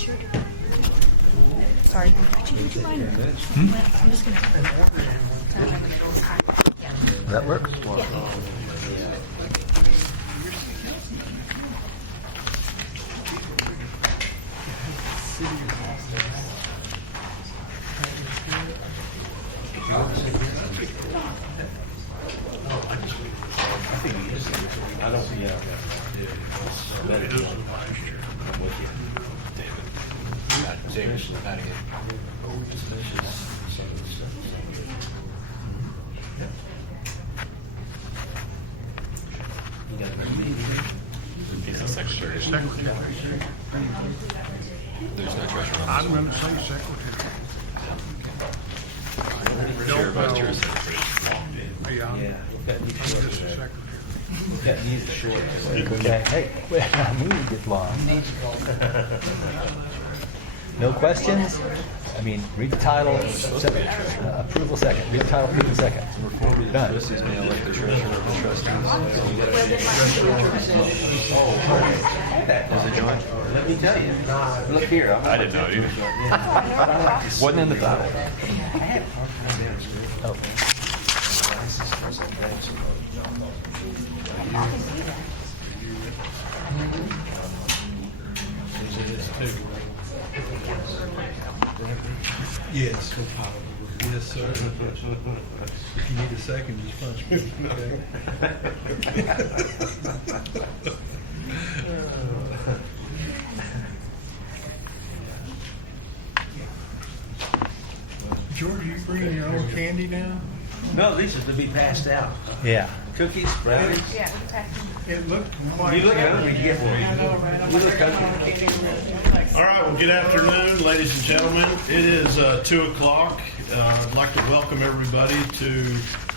It's your turn. Sorry. Actually, would you mind? I'm just going to put an order in one time. I'm going to go high. Yeah. That works? Yeah. He's a secretary. There's no treasurer. I'm going to say secretary. Chair, vice chair, secretary. Yeah. I'm just a secretary. Okay. Hey, move this long. No questions? I mean, read the title, approval second. Read the title, approval second. Done. Trustees may elect the treasurer of the trustees. Is it joint? Let me tell you. Look here. I didn't know either. Wasn't in the title. Oh. Yes. Yes, sir. If you need a second, just punch me. George, you bringing your own candy now? No, these are to be passed out. Yeah. Cookies, brownies. Yeah, okay. It looked like... You look hungry, you get one. You look hungry. All right, well, good afternoon, ladies and gentlemen. It is 2 o'clock. I'd like to welcome everybody to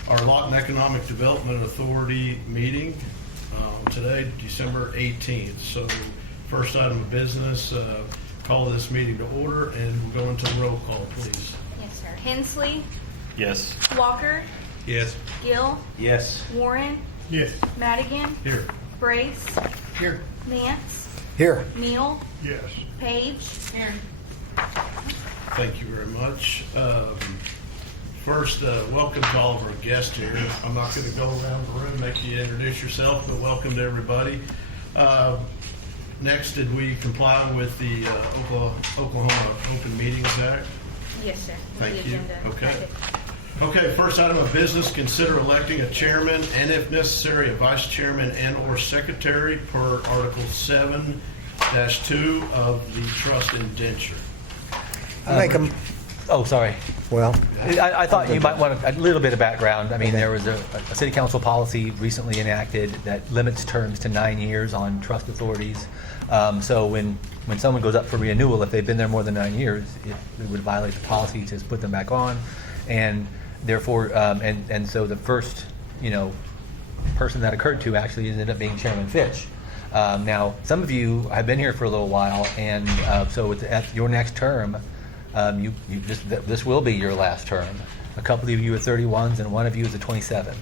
our Lawton Economic Development Authority meeting today, December 18th. So first item of business, call this meeting to order, and we'll go into the roll call, please. Yes, sir. Hensley, Yes. Walker, Yes. Gill, Yes. Warren, Yes. Madigan, Here. Brace, Here. Nance, Here. Neal, Yes. Page. Here. Thank you very much. First, welcome to all of our guests here. I'm not going to go around the room, make you introduce yourself, but welcome to everybody. Next, did we comply with the Oklahoma Open Meetings Act? Yes, sir. Thank The you. agenda Okay. packet. Okay, first item of business, consider electing a chairman and if necessary, a vice chairman and or secretary per Article 7-2 of the trust indenture. Make them. Oh, sorry. Well, I thought you might want a little bit of background. I mean, there was a city council policy recently enacted that limits terms to 9 years on trust authorities. So when someone goes up for renewal, if they've been there more than 9 years, it would violate the policy to put them back on. And therefore, and so the first, person that occurred to actually ended up being Chairman Fitch. Now, some of you have been here for a little while, and so at your next term, this will be your last term. A couple of you are 31s, and one of you is a 27.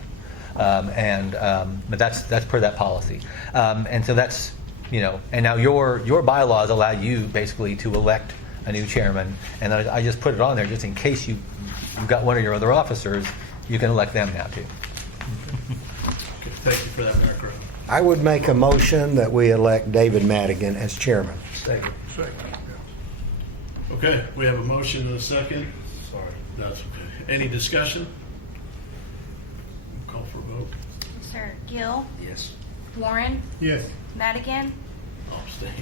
But that's per that policy. And so that's, and now your bylaws allow you basically to elect a new chairman, and I just put it on there just in case you've got one of your other officers, you can elect them now too. Okay, thank you for that background. I would make a motion that we elect David Madigan as chairman. Second. Second. Okay, we have a motion and a second. Sorry. That's okay. Any discussion? Call for a vote. Yes, sir. Gill, Yes. Warren, Yes. Madigan, I'll abstain.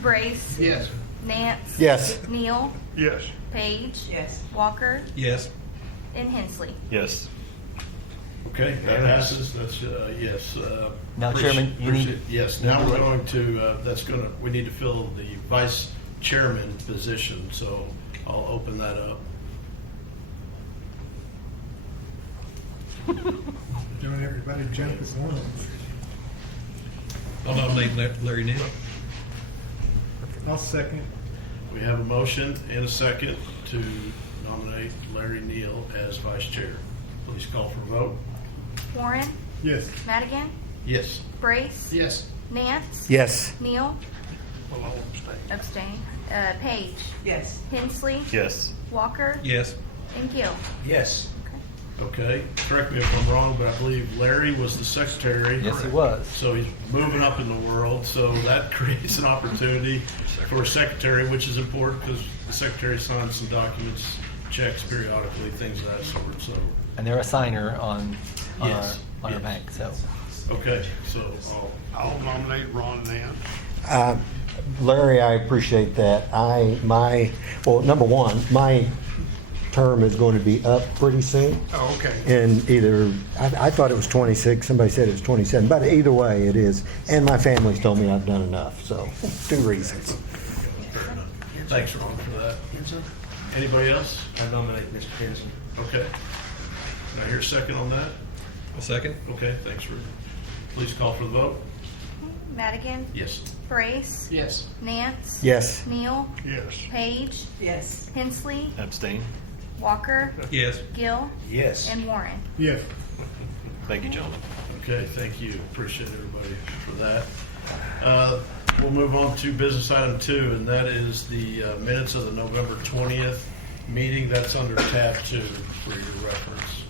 Brace, Yes. Nance, Yes. Neal, Yes. Page, Walker, Yes. and Hensley. Yes. Okay, that passes. That's yes. Now, Chairman, you need- Yes. Now we're going to. We need to fill the vice chairman position. So I'll open that up. Don't everybody jump at once. I'll nominate Larry Neal. I'll second. We have a motion and a second to nominate Larry Neal as vice chair. Please call for a vote. Warren, Yes. Madigan, Yes. Brace, Yes. Nance, Yes. Neal, Abstain. Page. Yes. Hensley. Yes. Walker. Yes. And Gill. Yes. Okay, correct me if I'm wrong, but I believe Larry was the secretary. Yes, he was. So he's moving up in the world, so that creates an opportunity for a secretary, which is important because the secretary signs some documents, checks periodically, things of that sort, so. And they're a signer on Yes, our yes. bank, so. Okay, so I'll nominate Ron Nance. Larry, I appreciate that. Well, number one, my term is going to be up pretty soon. Oh, okay. And I thought it was 26, somebody said it was 27, but either way it is. And my family's told me I've done enough, so 2 reasons. thanks, Ron, for that. Anybody else? I nominate Mr. Henson. Okay. Can I hear a second on that? A second? Okay, thanks, Ruth. Please call for the vote. Madigan. Yes. Brace. Yes. Nance. Yes. Neal. Yes. Page. Yes. Hensley. Abstain. Walker. Yes. Gill. Yes. And Warren. Yes. Thank you, gentlemen. Okay, thank you. Appreciate everybody for that. We'll move on to business item 2, and that is the minutes of the November 20th meeting. That's under tab 2 for your reference.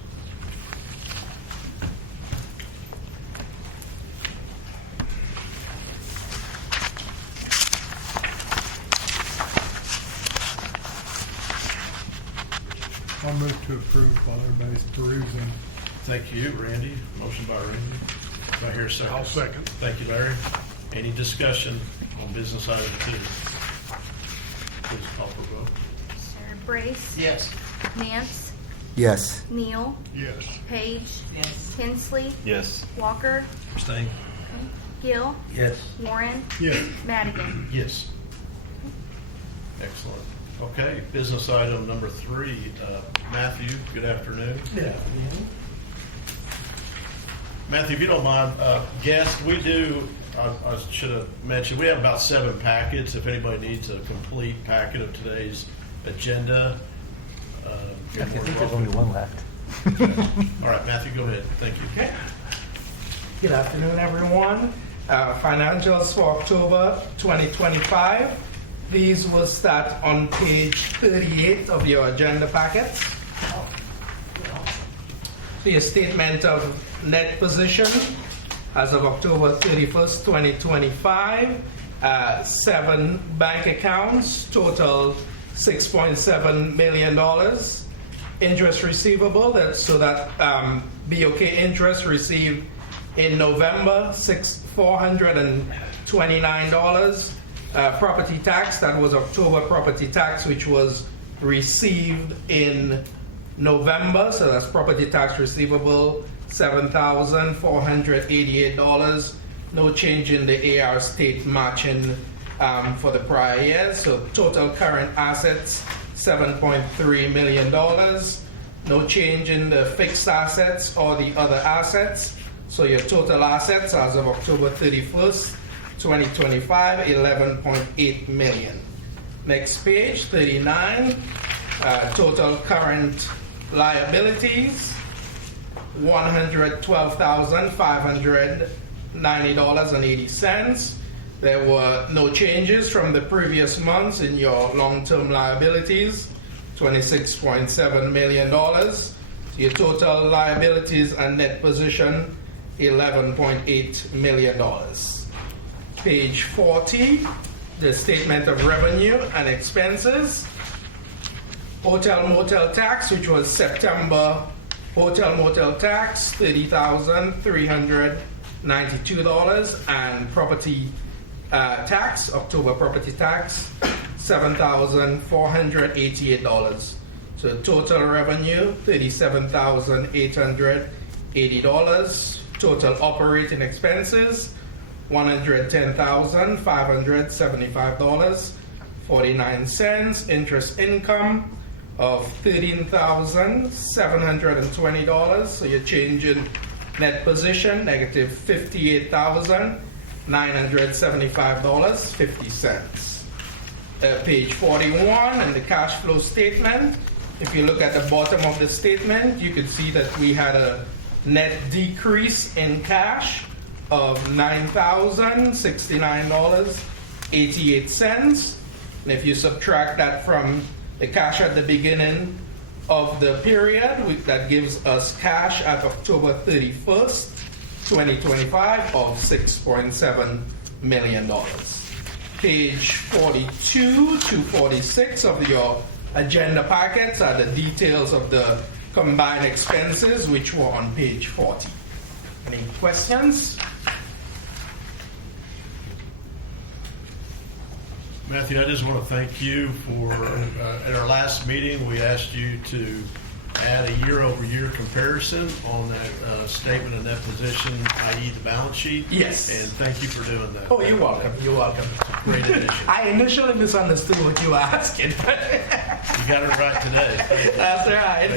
I'll move to approve while everybody's perusing. Thank you, Randy. Motion by Randy. Do I hear a second? I'll second. Thank you, Larry. Any discussion on business item 2? Please call for vote. Sir Brace. Yes. Nance. Yes. Neal. Yes. Page. Yes. Hensley. Yes. Walker. Abstain. Gill. Yes. Warren. Yes. Madigan. Yes. Excellent. Okay, business item number 3. Matthew, good afternoon. Yeah. Matthew, if you don't mind, guest, we do, I should have mentioned, we have about 7 packets. If anybody needs a complete packet of today's agenda. I think there's only one left. All right, Matthew, go ahead. Thank you. Okay. Good afternoon, everyone. Financials for October 2025. These will start on page 38 of your agenda packet. So your statement of net position as of October 31st, 2025. 7 bank accounts, total $6.7 million. Interest receivable, BOK interest received in November, $429. Property tax, that was October property tax, which was received in November, so that's property tax receivable, $7,488. No change in the AR state matching for the prior year. So total current assets, $7.3 million. No change in the fixed assets or the other assets. So your total assets as of October 31st, 2025, $11.8 million. Next page, 39. Total current liabilities, $112,590.80. There were no changes from the previous months in your long-term liabilities, $26.7 million. Your total liabilities and net position, $11.8 million. Page 40, the statement of revenue and expenses. Hotel motel tax, which was September hotel motel tax, $30,392, and property tax, October property tax, $7,488. So total revenue, $37,880. Total operating expenses, $110,575.49. Interest income of $13,720. So you're changing net position, negative $58,975.50. Page 41 and the cash flow statement. If you look at the bottom of the statement, you can see that we had a net decrease in cash of $9,069 $0.88. And if you subtract that from the cash at the beginning of the period, that gives us cash at October 31st, 2025 of $6.7 million. Page 42 to 46 of your agenda packets are the details of the combined expenses, which were on page 40. Any questions? Matthew, I just want to thank you for, at our last meeting, we asked you to add a year-over-year comparison on that statement of net position, i.e. the balance sheet. Yes. And thank you for doing that. Oh, you're welcome. You're welcome. Great addition. I initially misunderstood what you were asking. You got it right today. Thank you. That's right.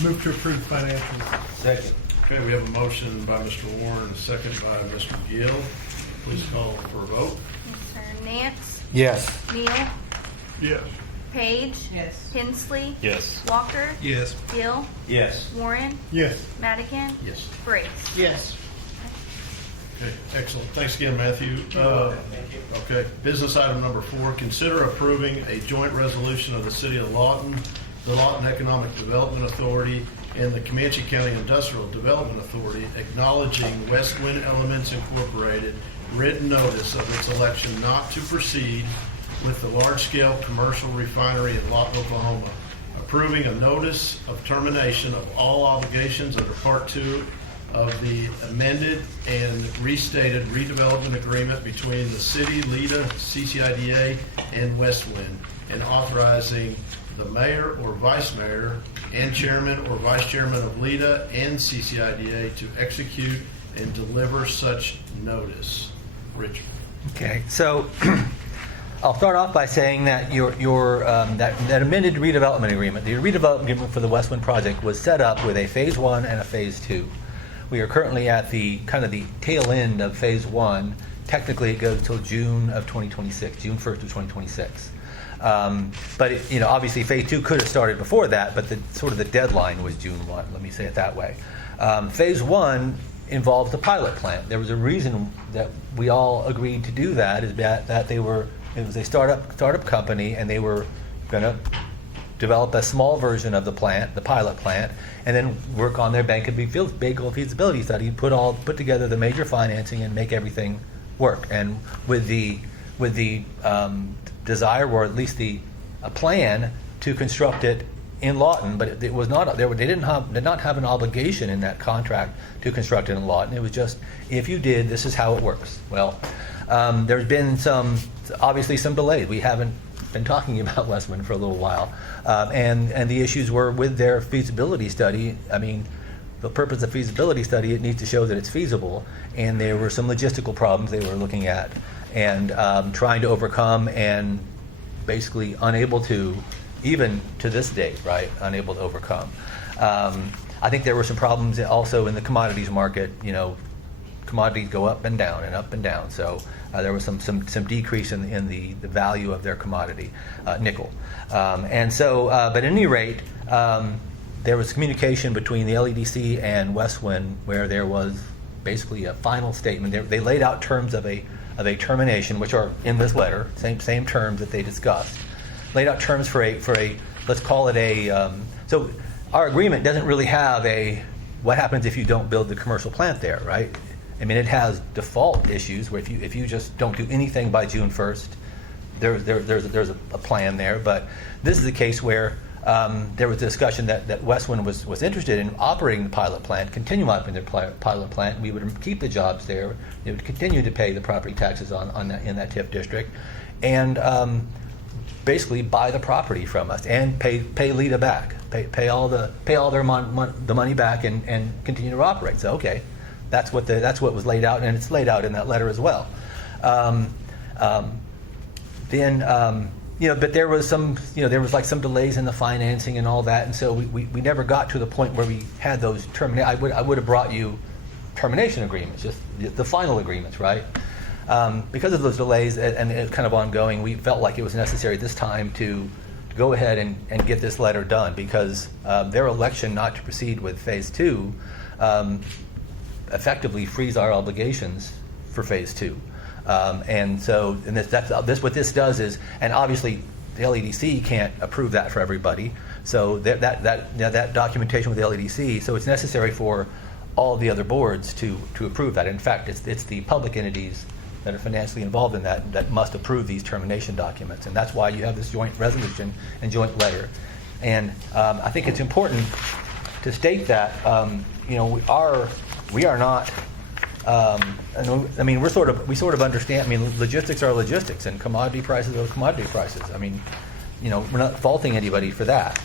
Move to approve financials. Second. Okay, we have a motion by Mr. Warren, a second by Mr. Gill. Please call for a vote. Mr. Nance, Yes. Neal, Yes. Page. Yes. Hensley. Yes. Walker. Yes. Gill. Yes. Warren. Yes. Madigan. Yes. Brace. Yes. Okay, excellent. Thanks again, Matthew. Thank you. Okay, business item number 4, consider approving a joint resolution of the City of Lawton, the Lawton Economic Development Authority, and the Comanche County Industrial Development Authority acknowledging Westwin Elements Incorporated written notice of its election not to proceed with the large-scale commercial refinery in Lawton, Oklahoma, approving a notice of termination of all obligations under Part 2 of the amended and restated redevelopment agreement between the city, LEDA, CCIDA, and Westwin, and authorizing the mayor or vice mayor and chairman or vice chairman of LEDA and CCIDA to execute and deliver such notice. Richard. Okay, so I'll start off by saying that that amended redevelopment agreement, the redevelopment agreement for the Westwin project was set up with a phase 1 and a phase 2. We are currently at the kind of the tail end of phase 1. Technically, it goes till June of 2026, June 1st of 2026. But obviously, phase 2 could have started before that, but the deadline was June 1. Let me say it that way. Phase 1 involves the pilot plant. There was a reason that we all agreed to do that. Is that it was a startup company, and they were going to develop a small version of the plant, the pilot plant, and then work on their bank feasibility study, put together the major financing, and make everything work. And with the desire, or at least a plan to construct it in Lawton, but it was not. They did not have an obligation in that contract to construct it in Lawton. It was just, if you did, this is how it works. Well, there's been obviously some delays. We haven't been talking about Westwin for a little while, and the issues were with their feasibility study. I mean, the purpose of feasibility study, it needs to show that it's feasible, and there were some logistical problems they were looking at and trying to overcome, and basically unable to, even to this date, right, unable to overcome. I think there were some problems also in the commodities market. Commodities go up and down and up and down. So there was some decrease in the value of their commodity, nickel. And so, but at any rate, there was communication between the LEDC and Westwin where there was basically a final statement. They laid out terms of a termination, which are in this letter, same terms that they discussed. Laid out terms for a let's call it a. So our agreement doesn't really have what happens if you don't build the commercial plant there, right? I mean, it has default issues where if you just don't do anything by June 1st, there's a plan there. But this is a case where there was a discussion that Westwin was interested in operating the pilot plant, continue operating the pilot plant. We would keep the jobs there. They would continue to pay the property taxes in that TIF district, and basically buy the property from us and pay LEDA back, pay all their the money back, and continue to operate. So okay, that's what was laid out, and it's laid out in that letter as well. But there was some delays in the financing and all that, and so we never got to the point where we had those I would have brought you termination agreements, just the final agreements, right? Because of those delays and it's kind of ongoing, we felt like it was necessary this time to go ahead and get this letter done, because their election not to proceed with phase 2 effectively frees our obligations for phase 2. And so, and this what this does is, and obviously the LEDC can't approve that for everybody. So that documentation with the LEDC, so it's necessary for all the other boards to approve that. In fact, it's the public entities that are financially involved in that must approve these termination documents, and that's why you have this joint resolution and joint letter. And I think it's important to state that we are not. I mean, we sort of understand. I mean, logistics are logistics, and commodity prices are commodity prices. I mean, we're not faulting anybody for that.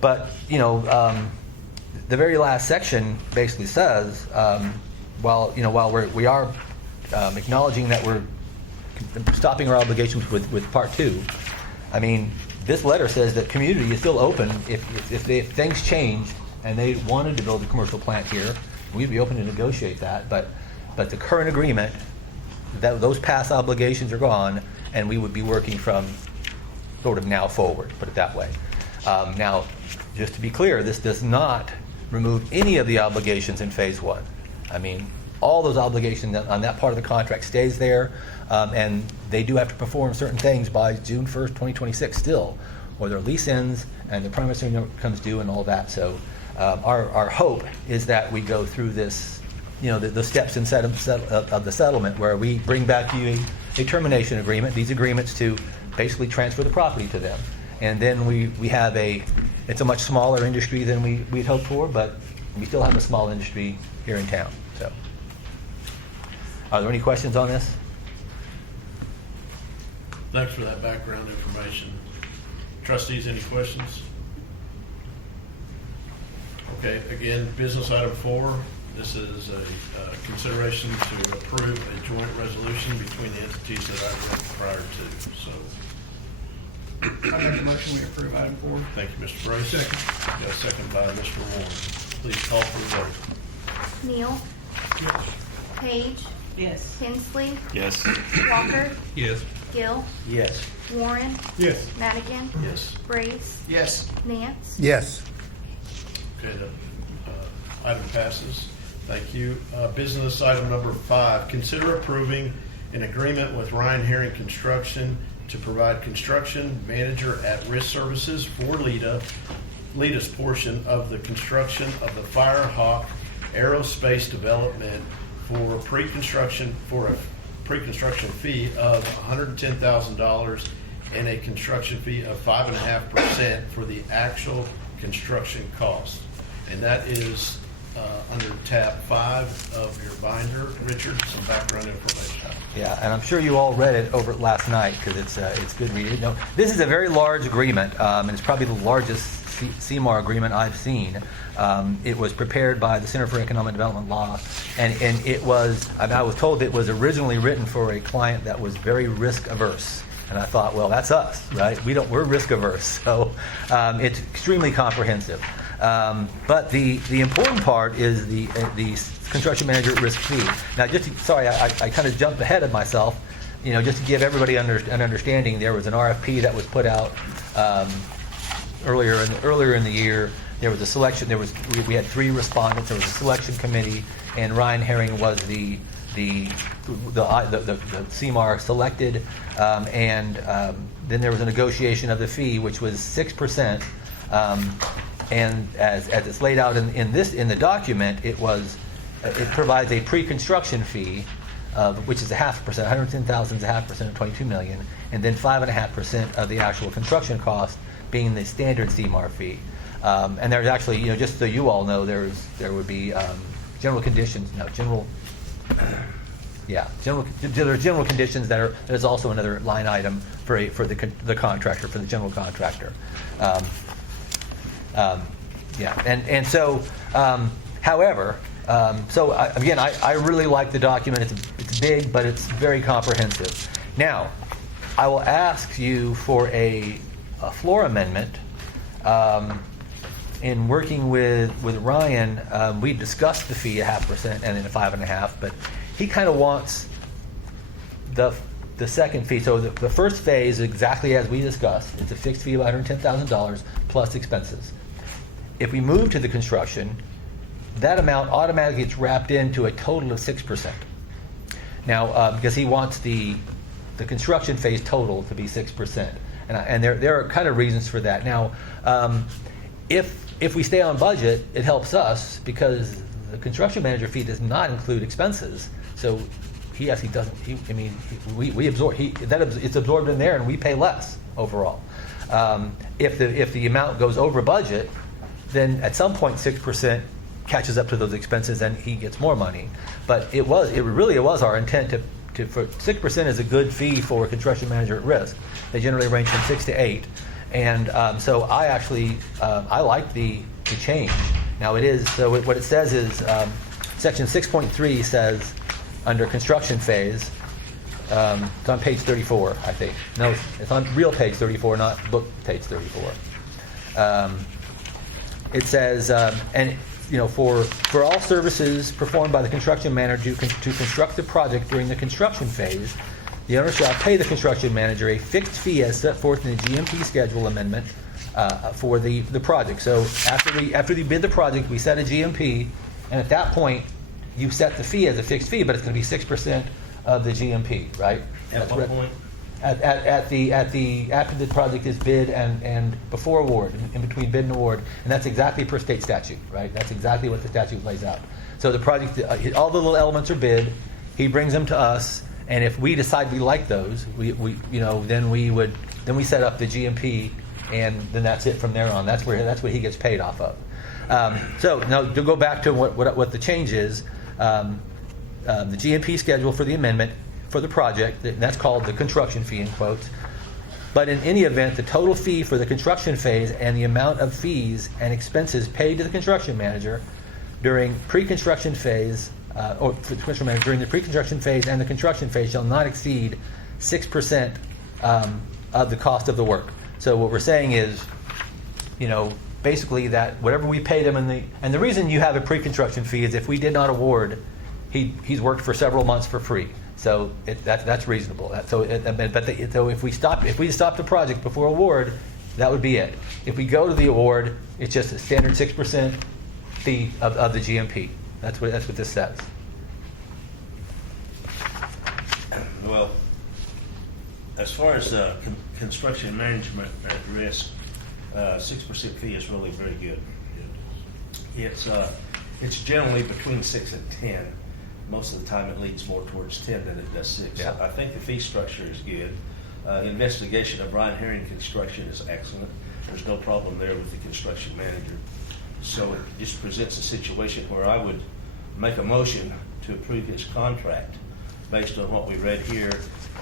But the very last section basically says, while we are acknowledging that we're stopping our obligations with Part 2, I mean, this letter says that community is still open if things change and they wanted to build a commercial plant here, we'd be open to negotiate that. But the current agreement, those past obligations are gone, and we would be working from sort of now forward, put it that way. Now, just to be clear, this does not remove any of the obligations in phase 1. I mean, all those obligations on that part of the contract stays there, and they do have to perform certain things by June 1st, 2026 still, or their lease ends and the promissory note comes due and all that. So our hope is that we go through this, the steps of the settlement where we bring back you a termination agreement, these agreements to basically transfer the property to them. And then we have it's a much smaller industry than we'd hoped for, but we still have a small industry here in town. So, are there any questions on this? Thanks for that background information. Trustees, any questions? Okay, again, business item 4. This is a consideration to approve a joint resolution between the entities that I read prior to. So, I make a motion we approve item 4. thank you, Mr. Brace. Second. Got a second by Mr. Warren. Please call for the vote. Neal, Yes. Page, Yes. Hensley, Yes. Walker, Yes. Gill, Yes. Warren, Yes. Madigan, Yes. Brace, Yes. Nance. Yes. Okay, the item passes. Thank you. Business item number 5, consider approving an agreement with Ryan Herring Construction to provide construction manager at-risk services for LEDA's portion of the construction of the Firehawk Aerospace development for a pre-construction fee of $110,000 and a construction fee of 5.5% for the actual construction cost. And that is under tab 5 of your binder. Richard, some background information. Yeah, and I'm sure you all read it over last night because it's good reading. This is a very large agreement, and it's probably the largest CMAR agreement I've seen. It was prepared by the Center for Economic Development Law, and I was told it was originally written for a client that was very risk averse. And I thought, well, that's us, right? We're risk averse, so it's extremely comprehensive. But the important part is the construction manager at risk fee. Now, I kind of jumped ahead of myself. Just to give everybody an understanding, there was an RFP that was put out earlier in the year. There was a selection. We had 3 respondents. There was a selection committee, and Ryan Herring was the CMAR selected, and then there was a negotiation of the fee, which was 6%. And as it's laid out in the document, it provides a pre-construction fee, which is 0.5%. 110,000 is 0.5% of 22 million, and then 5.5% of the actual construction cost being the standard CMAR fee. And there's actually, just so you all know, there would be general conditions. No, general. Yeah, there are general conditions there's also another line item for the contractor, for the general contractor. However, I really like the document. It's big, but it's very comprehensive. Now, I will ask you for a floor amendment. In working with Ryan, we discussed the fee 0.5% and then 5.5%, but he kind of wants the second fee. So the first phase is exactly as we discussed. It's a fixed fee of $110,000 plus expenses. If we move to the construction, that amount automatically gets wrapped into a total of 6%. Now, because he wants the construction phase total to be 6%. And there are kind of reasons for that. Now, if we stay on budget, it helps us because the construction manager fee does not include expenses. So he actually doesn't, we absorb, it's absorbed in there and we pay less overall. If the amount goes over budget, then at some point 6% catches up to those expenses and he gets more money. But it really was our intent for 6% is a good fee for a construction manager at risk. They generally range from 6 to 8. And so I actually, I like the change. Now it is, so what it says is, section 6.3 says, under construction phase, it's on page 34, I think. No, it's on real page 34, not book page 34. It says, and for all services performed by the construction manager to construct the project during the construction phase, the owner shall pay the construction manager a fixed fee as set forth in the GMP schedule amendment for the project. So after we bid the project, we set a GMP, and at that point, you set the fee as a fixed fee, but it's going to be 6% of the GMP, right? At what point? After the project is bid and before award, in between bid and award, and that's exactly per state statute, right? That's exactly what the statute lays out. So the project, all the little elements are bid. He brings them to us, and if we decide we like those, then we set up the GMP, and then that's it from there on. That's what he gets paid off of. So now to go back to what the change is, the GMP schedule for the amendment for the project, and that's called the construction fee in quotes. But in any event, the total fee for the construction phase and the amount of fees and expenses paid to the construction manager during pre-construction phase, or for the construction manager during the pre-construction phase and the construction phase shall not exceed 6% of the cost of the work. So what we're saying is, basically that whatever we paid him and the reason you have a pre-construction fee is if we did not award, he's worked for several months for free. So that's reasonable. So if we stop the project before award, that would be it. If we go to the award, it's just a standard 6% fee of the GMP. That's what this says. Well, as far as construction management at risk, 6% fee is really very good. It's generally between 6 and 10. Most of the time it leads more towards 10 than it does 6. Yeah. So I think the fee structure is good. Investigation of Brian Herring Construction is excellent. There's no problem there with the construction manager. So it just presents a situation where I would make a motion to approve his contract based on what we read here,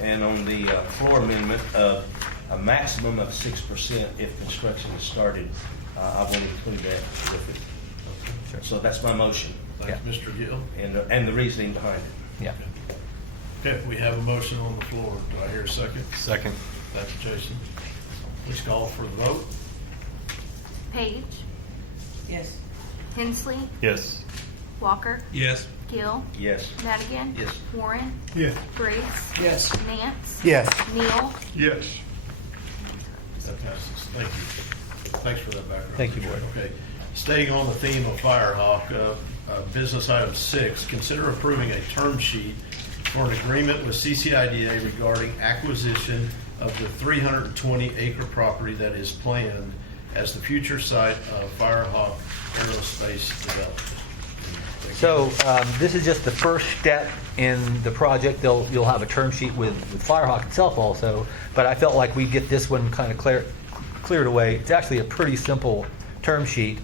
and on the floor amendment of a maximum of 6% if construction is started. I want to include that with it. Sure. So that's my motion. Thank you, Mr. Gill. And the reasoning behind it. Yeah. Okay, we have a motion on the floor. Do I hear a second? Second. Thank you, Jason. Please call for the vote. Page, Yes. Hensley, Yes. Walker, Yes. Gill, Yes. Madigan, Yes. Warren, Yes. Briggs, Yes. Nance, Yes. Neal. Yes. That passes. Thank you. Thanks for that background. Thank you, Board. Okay. Staying on the theme of Firehawk, business item 6, consider approving a term sheet for an agreement with CCIDA regarding acquisition of the 320-acre property that is planned as the future site of Firehawk Aerospace Development. So this is just the first step in the project. You'll have a term sheet with Firehawk itself also, but I felt like we'd get this one kind of cleared away. It's actually a pretty simple term sheet.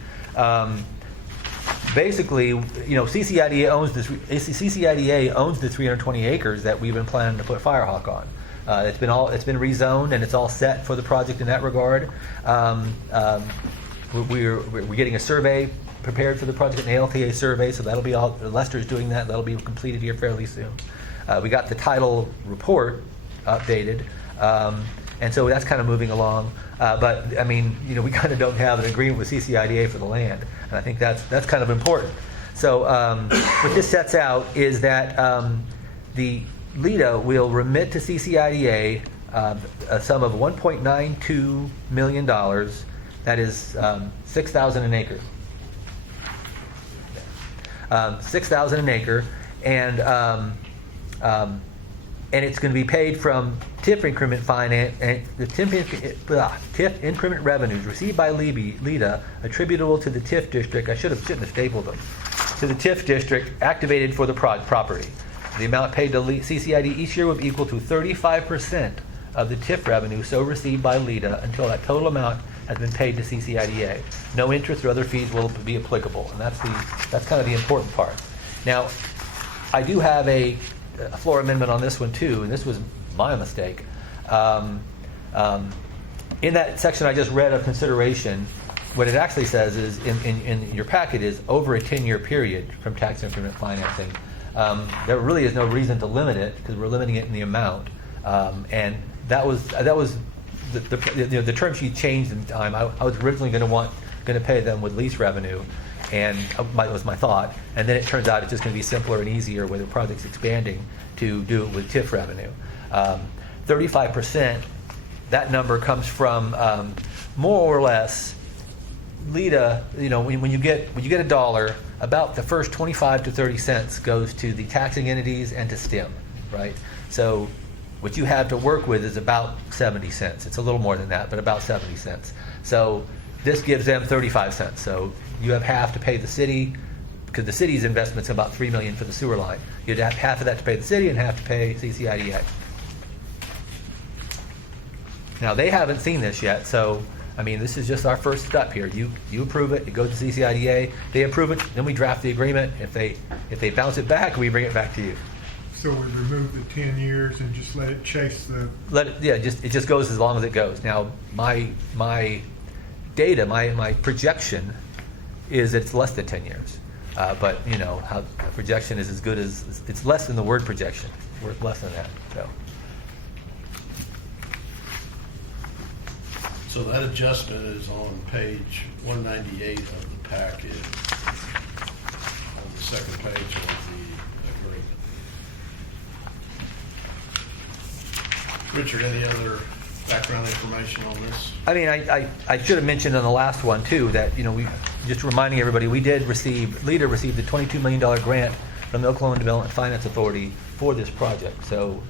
Basically, CCIDA owns this. CCIDA owns the 320 acres that we've been planning to put Firehawk on. It's been rezoned and it's all set for the project in that regard. We're getting a survey prepared for the project, an ALTA survey, so that'll be all. Lester's doing that. That'll be completed here fairly soon. We got the title report updated, and so that's kind of moving along. But I mean, we kind of don't have an agreement with CCIDA for the land, and I think that's kind of important. So what this sets out is that the LEDA will remit to CCIDA a sum of $1.92 million. That is $6,000 an acre. $6,000 an acre, and And it's going to be paid from TIF increment finance and the TIF increment revenues received by LEDA attributable to the TIF district. I shouldn't have stapled them. To the TIF district activated for the property. The amount paid to CCID each year will be equal to 35% of the TIF revenue so received by LEDA until that total amount has been paid to CCIDA. No interest or other fees will be applicable, and that's kind of the important part. Now, I do have a floor amendment on this one too, and this was my mistake. In that section I just read of consideration, what it actually says is in your packet is over a 10-year period from tax increment financing. There really is no reason to limit it because we're limiting it in the amount, and that was the term sheet changed in time. I was originally going to pay them with lease revenue, and that was my thought. And then it turns out it's just going to be simpler and easier when the project's expanding to do it with TIF revenue. 35%. That number comes from more or less LEDA. When you get a dollar, about the first 25 to 30 cents goes to the taxing entities and to STEM, right? So what you have to work with is about 70 cents. It's a little more than that, but about 70 cents. So this gives them 35 cents. So you have half to pay the city, because the city's investment's about $3 million for the sewer line. You'd have half of that to pay the city and half to pay CCIDA. Now they haven't seen this yet, so this is just our first step here. You approve it, it goes to CCIDA, they approve it, then we draft the agreement. If they bounce it back, we bring it back to you. So we remove the 10 years and just let it chase the... It just goes as long as it goes. Now, my data, my projection is that it's less than 10 years. But, how projection is as good as... It's less than the word projection. It's worth less than that. So that adjustment is on page 198 of the packet, on the second page of the agreement. Richard, any other background information on this? I should have mentioned on the last one too that we just reminding everybody LEDA received the $22 million grant from the Oklahoma Development Finance Authority for this project. So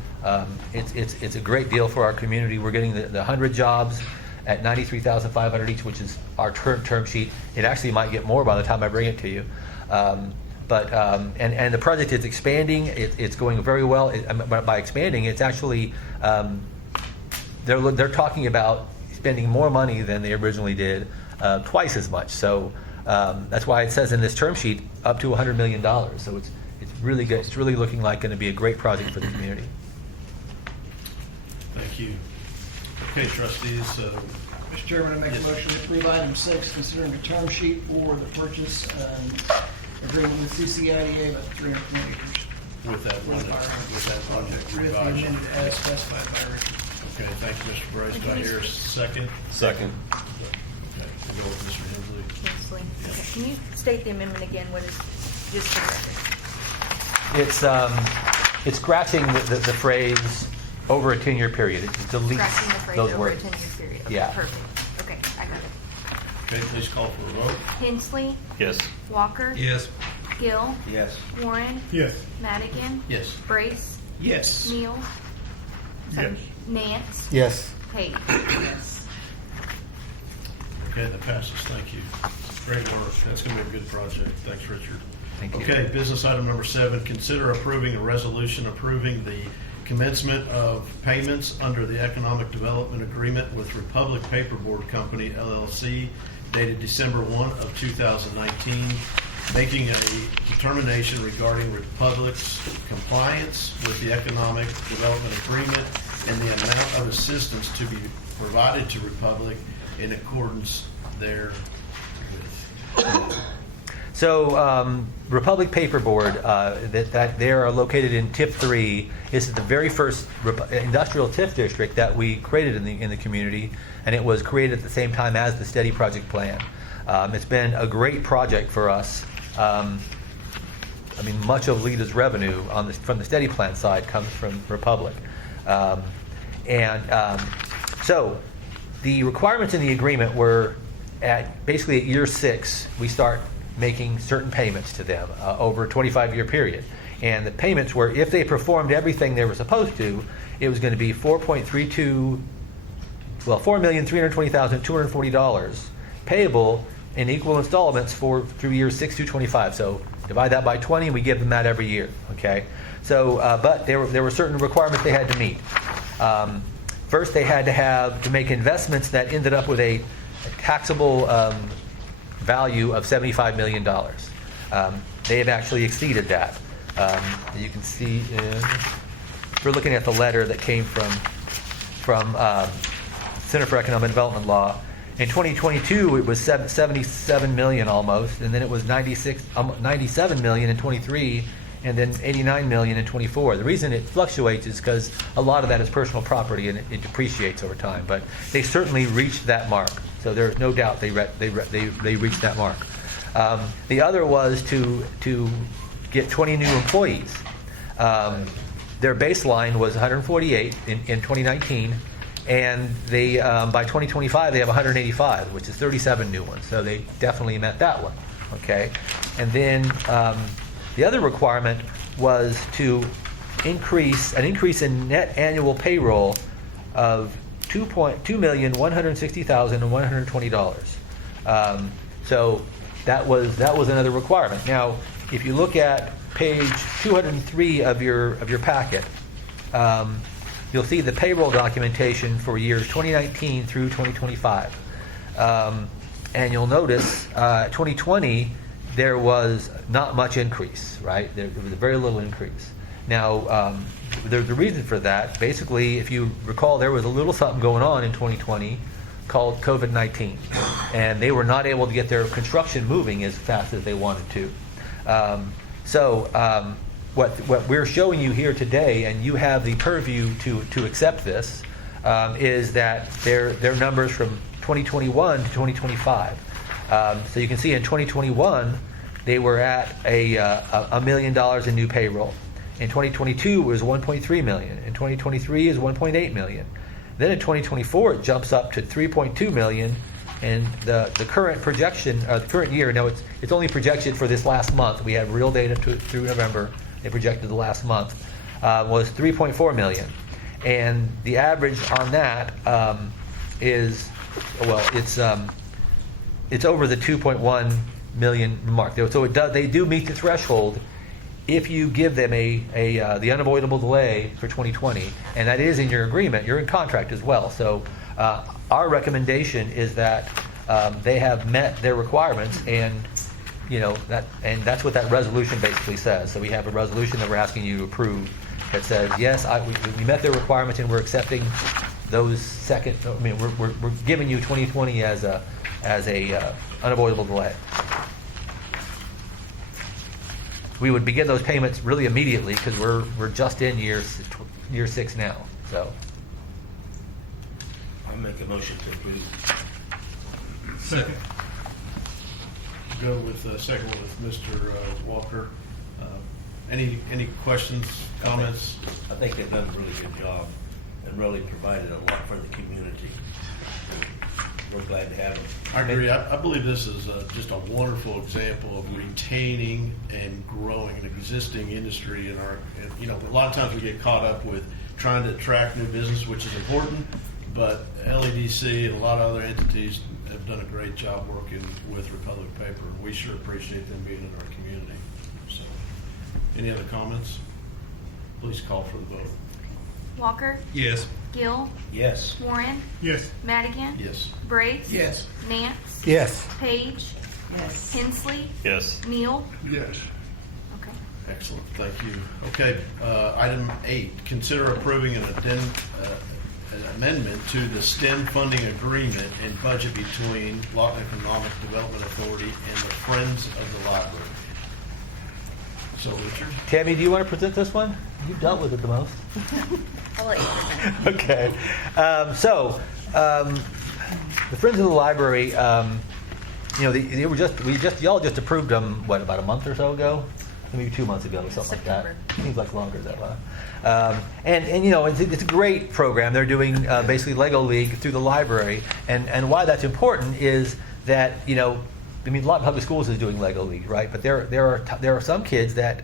it's a great deal for our community. We're getting the 100 jobs at $93,500 each, which is our term sheet. It actually might get more by the time I bring it to you. And the project is expanding. It's going very well. By expanding, it's actually they're talking about spending more money than they originally did, twice as much. So that's why it says in this term sheet up to $100 million. So it's really good. It's really looking like going to be a great project for the community. Thank you. Okay, trustees. Mr. Chairman, I make a motion to approve item 6, considering the term sheet for the purchase agreement with CCIDA about 320 acres. With that project With the revised. amended as specified by Richard. Okay, thank you, Mr. Bryce. Do I hear a second? Second. Okay, we'll go with Mr. Hensley. Hensley. Okay. Can you state the amendment again? What is just for the record? It's scratching the phrase over a 10-year period. It deletes Scratching the phrase those over words. a 10-year period. Okay, Yeah. perfect. Okay, I got it. Okay, please call for a vote. Hensley, Yes. Walker, Yes. Gill, Yes. Warren, Yes. Madigan, Yes. Brace, Yes. Neal, Yes. Nance, Yes. Hayes. Yes. Okay, that passes. Thank you. Great work. That's going to be a good project. Thanks, Richard. Thank you. Okay, business item number 7, consider approving a resolution approving the commencement of payments under the Economic Development Agreement with Republic Paperboard Company, LLC, dated December 1 of 2019, making a determination regarding Republic's compliance with the Economic Development Agreement and the amount of assistance to be provided to Republic in accordance therewith. So Republic Paperboard, that they are located in TIF 3. This is the very first industrial TIF district that we created in the community, and it was created at the same time as the STEADY project plan. It's been a great project for us. Much of LEDA's revenue from the STEADY plan side comes from Republic. So the requirements in the agreement were basically at year 6, we start making certain payments to them over a 25-year period. And the payments were, if they performed everything they were supposed to, it was going to be $4,320,240 payable in equal installments through years 6 through 25. So divide that by 20, we give them that every year. Okay. So, but there were certain requirements they had to meet. First, they had to make investments that ended up with a taxable value of $75 million. They have actually exceeded that. You can see we're looking at the letter that came from Center for Economic Development Law. In 2022, it was 77 million almost, and then it was 97 million in 23, and then 89 million in 24. The reason it fluctuates is because a lot of that is personal property and it depreciates over time. But they certainly reached that mark, so there's no doubt they reached that mark. The other was to get 20 new employees. Their baseline was 148 in 2019. And they, by 2025, they have 185, which is 37 new ones. So they definitely met that one. Okay. And then the other requirement was to increase in net annual payroll of $2,160,120. So that was another requirement. Now, if you look at page 203 of your packet. You'll see the payroll documentation for years 2019 through 2025. And you'll notice 2020, there was not much increase, right? There was a very little increase. Now, there's a reason for that. Basically, if you recall, there was a little something going on in 2020 called COVID-19. And they were not able to get their construction moving as fast as they wanted to. What we're showing you here today, and you have the purview to accept this, is that their numbers from 2021 to 2025. So you can see in 2021, they were at $1 million in new payroll. In 2022, it was 1.3 million. In 2023, is 1.8 million. Then in 2024, it jumps up to 3.2 million. And the current projection, the current year, now it's only projected for this last month. We have real data through November. They projected the last month, was 3.4 million. And the average on that is, well, it's over the 2.1 million mark. So they do meet the threshold if you give them the unavoidable delay for 2020, and that is in your agreement. You're in contract as well. So our recommendation is that they have met their requirements, and that's what that resolution basically says. So we have a resolution that we're asking you to approve that says, yes, we met their requirements and we're accepting those second. I mean, we're giving you 2020 as a unavoidable delay. We would begin those payments really immediately because we're just in year 6 now. So I'll make a motion to approve. Second. Go with second with Mr. Walker. Any questions, comments? I think they've done a really good job and really provided a lot for the community. We're glad to have them. I agree. I believe this is just a wonderful example of retaining and growing an existing industry in our. A lot of times we get caught up with trying to attract new business, which is important. But LEDC and a lot of other entities have done a great job working with Republic Paper. We sure appreciate them being in our community. So, any other comments? Please call for the vote. Walker, Yes. Gill, Yes. Warren, Yes. Madigan, Yes. Brace, Yes. Nance, Yes. Page, Yes. Hensley, Yes. Neal. Yes. Okay. Excellent. Thank you. Okay. Item 8. Consider approving an amendment to the STEM funding agreement and budget between Lawton Economic Development Authority and the Friends of the Library. So, Richard? Tammy, do you want to present this one? You've dealt with it the most. I'll let you present. Okay. The Friends of the Library, y'all just approved them, about a month or so ago? Maybe 2 months ago, something September. like that. Seems like longer than that. It's a great program. They're doing basically Lego League through the library, and why that's important is that a lot of public schools is doing Lego League, right? But there are some kids that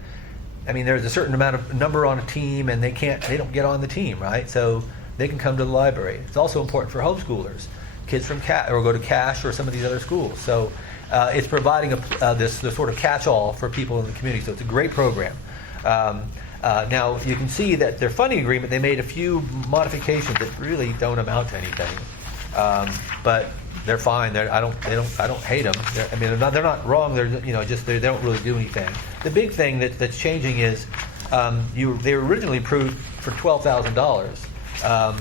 I mean, there's a certain number on a team, and they don't get on the team, right? So they can come to the library. It's also important for homeschoolers, kids from or go to Cash or some of these other schools. So it's providing this sort of catch-all for people in the community. So it's a great program. Now you can see that their funding agreement, they made a few modifications that really don't amount to anything, but they're fine. I don't hate them. They're not wrong. They don't really do anything. The big thing that's changing is they were originally approved for $12,000,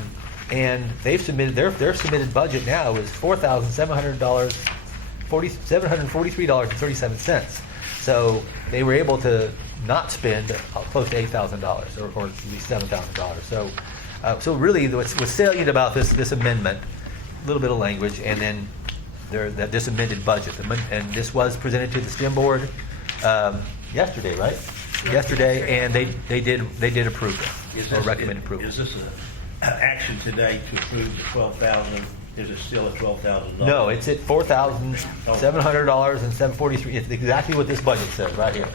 and they've submitted their submitted budget now is $743.37. So they were able to not spend close to $8,000 or at least $7,000. So really, what's salient about this amendment, a little bit of language, and then this amended budget, and this was presented to the STEM board yesterday, right? Yesterday, and they did approve it or recommend approval. Is this an action today to approve the $12,000? Is it still at $12,000? No, it's at $4,700 and $743. It's exactly what this budget says right here.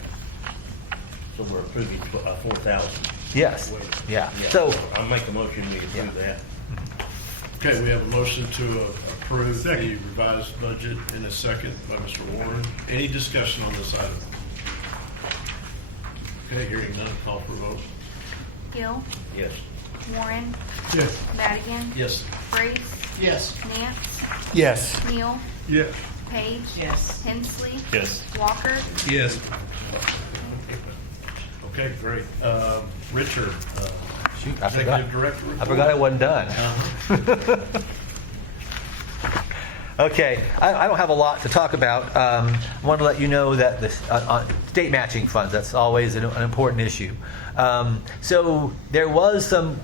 So we're approving $4,000. Yes. Yeah. So I'll make a motion we approve that. Okay, we have a motion to approve the revised budget in a second by Mr. Warren. Any discussion on this item? Okay, hearing none, call for a vote. Gill, Yes. Warren, Yes. Madigan, Yes. Brace, Yes. Nance, Yes. Neal, Yes. Page, Yes. Hensley, Yes. Walker, Yes. Okay, great. Richard, shoot, I Executive Director. I forgot I wasn't done. Okay, I don't have a lot to talk about. I want to let you know that the state matching funds, that's always an important issue. So there was a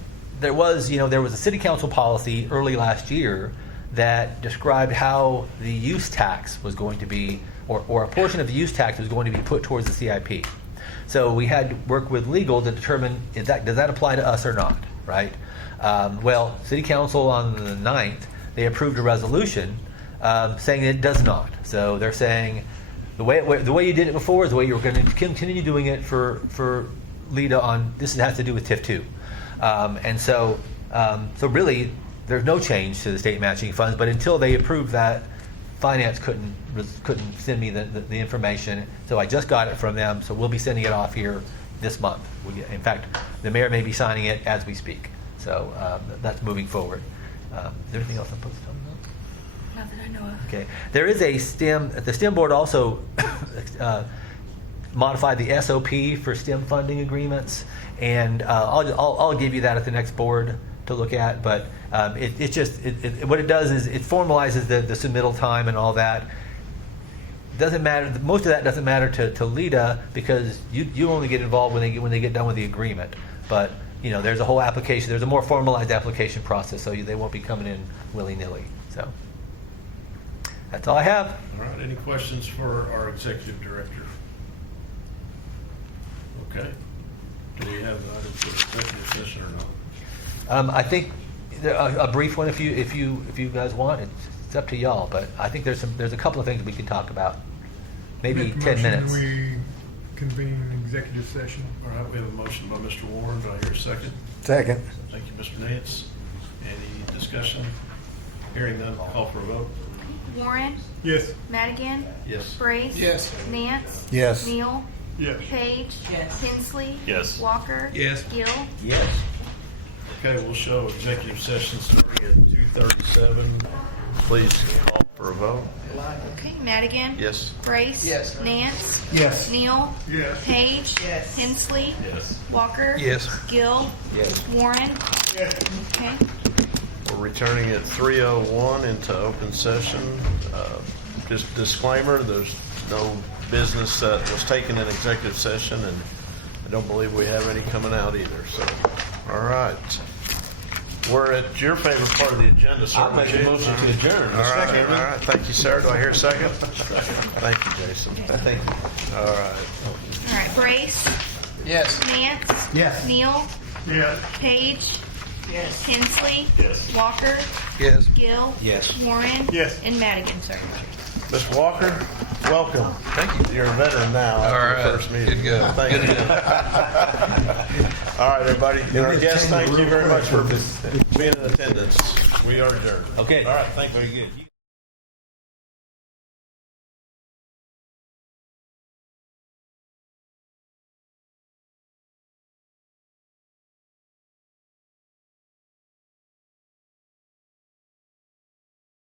city council policy early last year that described how the use tax was going to be, or a portion of the use tax was going to be put towards the CIP. So we had to work with legal to determine, does that apply to us or not, right? Well, City Council on the 9th, they approved a resolution saying it does not. So they're saying the way you did it before is the way you're going to continue doing it for LEDA on, this has to do with TIF 2. And so really, there's no change to the state matching funds, but until they approve that, Finance couldn't send me the information, so I just got it from them. So we'll be sending it off here this month. In fact, the mayor may be signing it as we speak. So that's moving forward. Is there anything else I'm supposed to tell you about? not that I know of. Okay. There is a the STEM board also modified the SOP for STEM funding agreements, and I'll give you that at the next board to look at, but what it does is it formalizes the submittal time and all that. Doesn't matter. Most of that doesn't matter to LEDA because you only get involved when they get done with the agreement. But there's a whole application. There's a more formalized application process, so they won't be coming in willy-nilly. So that's all I have. All right, any questions for our executive director? Okay. Do we have an item for executive session or not? I think a brief one if you guys want. It's up to y'all, but I think there's a couple of things we can talk about. Maybe Make a 10 motion minutes. We convene an executive session. All right, we have a motion by Mr. Warren. Do I hear a second? Second. Thank you, Mr. Nance. Any discussion? Hearing none, call for a vote. Warren, Yes. Madigan, Yes. Brace, Yes. Nance, Yes. Neal, Yes. Page, Yes. Hensley, Yes. Walker, Yes. Gill, Yes. Okay, we'll show executive session starting at 2:37. Please call for a vote. okay, Madigan, Yes. Brace, Yes. Nance, Yes. Neal, Yes. Page, Yes. Hensley, Yes. Walker, Yes. Gill, Yes. Warren, Yes. okay, We're returning at 3:01 into open session. Just disclaimer, there's no business that was taken in executive session, and I don't believe we have any coming out either. So, all right. We're at your favorite part of the agenda, sir. I'll make a motion to adjourn. All right, all right. Thank you, sir. Do I hear a second? Thank you, Jason. Thank you. All right. all right, Brace, Yes. Nance, Yes. Neal, Yes. Page, Yes. Hensley, Yes. Walker, Yes. Gill, Yes. Warren, Yes. and Madigan, sorry. Mr. Walker? welcome. Thank you. You're a veteran now All after right. the first meeting. Good to go. Thank Good you. to go. All right, everybody. And our guests, thank you very much for Real quick. being in attendance. We are adjourned. Okay. All right, thank you. Very good.